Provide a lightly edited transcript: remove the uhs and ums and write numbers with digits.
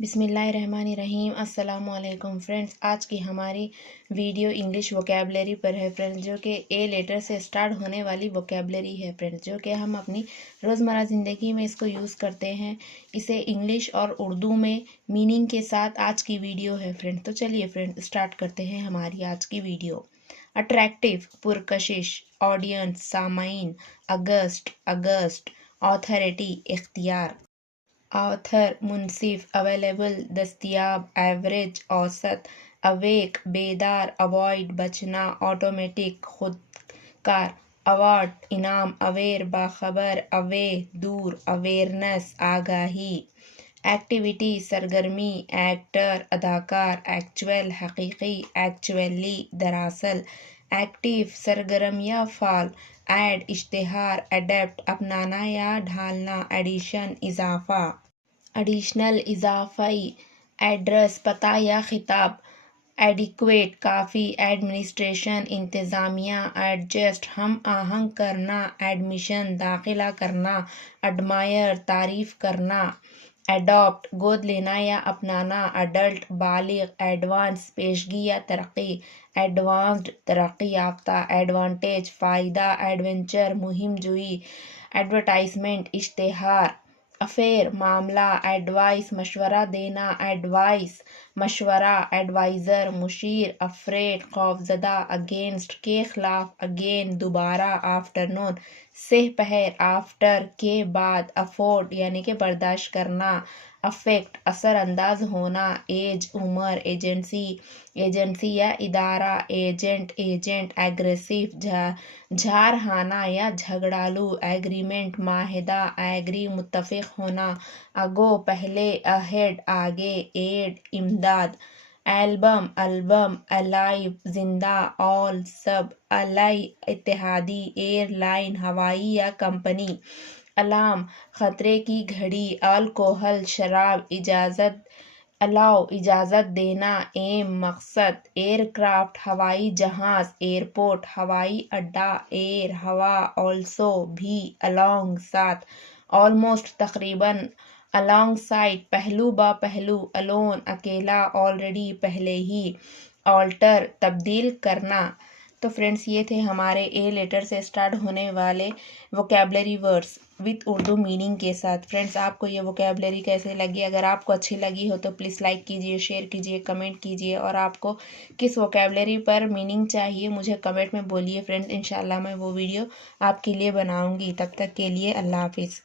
بسم اللہ الرحمن الرحیم۔ السلام علیکم فرینڈز، آج کی ہماری ویڈیو انگلش ووکیبلری پر ہے فرینڈز، جو کہ اے لیٹر سے سٹارٹ ہونے والی ووکیبلری ہے فرینڈز، جو کہ ہم اپنی روزمرہ زندگی میں اس کو یوز کرتے ہیں۔ اسے انگلش اور اردو میں میننگ کے ساتھ آج کی ویڈیو ہے فرینڈ۔ تو چلیے فرینڈ سٹارٹ کرتے ہیں ہماری آج کی ویڈیو۔ اٹریکٹیو پرکشش، آڈینس سامعین، اگسٹ اتھارٹی اختیار، آتھر منصف، اویلیبل دستیاب، ایوریج اوسط، اویک بیدار، اوائڈ بچنا، آٹومیٹک خود کار، اوارڈ انعام، اویئر باخبر، اوے دور، اویئرنس آگاہی، ایکٹیویٹی سرگرمی، ایکٹر اداکار، ایکچوئل حقیقی، ایکچوئلی دراصل، ایکٹیو سرگرم یا فعال، ایڈ اشتہار، اڈیپٹ اپنانا یا ڈھالنا، ایڈیشن اضافہ، ایڈیشنل اضافی، ایڈریس پتہ یا خطاب، ایڈیکویٹ کافی، ایڈمنسٹریشن انتظامیہ، ایڈجسٹ ہم آہنگ کرنا، ایڈمیشن داخلہ کرنا، ایڈمائر تعریف کرنا، ایڈاپٹ گود لینا یا اپنانا، ایڈلٹ بالغ، ایڈوانس پیشگی یا ترقی، ایڈوانسڈ ترقی یافتہ، ایڈوانٹیج فائدہ، ایڈونچر مہم جوئی، ایڈورٹائزمنٹ اشتہار، افیئر معاملہ، ایڈوائس مشورہ دینا، ایڈوائس مشورہ، ایڈوائزر مشیر، افریڈ خوفزدہ، اگینسٹ کے خلاف، اگین دوبارہ، آفٹرنون سہ پہر، آفٹر کے بعد، افورڈ یعنی کہ برداشت کرنا، افیکٹ اثر انداز ہونا، ایج عمر، ایجنسی یا ادارہ، ایجنٹ ایگریسو جارحانہ یا جھگڑالو، ایگریمنٹ معاہدہ، ایگری متفق ہونا، اگو پہلے، اہیڈ آگے، ایڈ امداد، ایلبم الائیو زندہ، آل سب، الائی اتحادی، ایئر لائن ہوائی یا کمپنی، الارم خطرے کی گھڑی، الکوحل شراب، اجازت دینا، ایم مقصد، ایئر کرافٹ ہوائی جہاز، ایئرپورٹ ہوائی اڈہ، ایئر ہوا، آلسو بھی، along ساتھ، آلموسٹ تقریباً، along سائڈ پہلو با پہلو، alone اکیلا، آلریڈی پہلے ہی، آلٹر تبدیل کرنا۔ تو فرینڈز یہ تھے ہمارے اے لیٹر سے سٹارٹ ہونے والے vocabulary words with Urdu meaning کے ساتھ۔ فرینڈز آپ کو یہ ووکیبلری کیسے لگی؟ اگر آپ کو اچھی لگی ہو تو پلیز لائک کیجئے، شیئر کیجئے، کمنٹ کیجئے، اور آپ کو کس ووکیبلری پر میننگ چاہیے مجھے کمنٹ میں بولیے فرینڈز۔ انشاءاللہ میں وہ ویڈیو آپ کے لیے بناؤں گی۔ تب تک کے لیے اللہ حافظ۔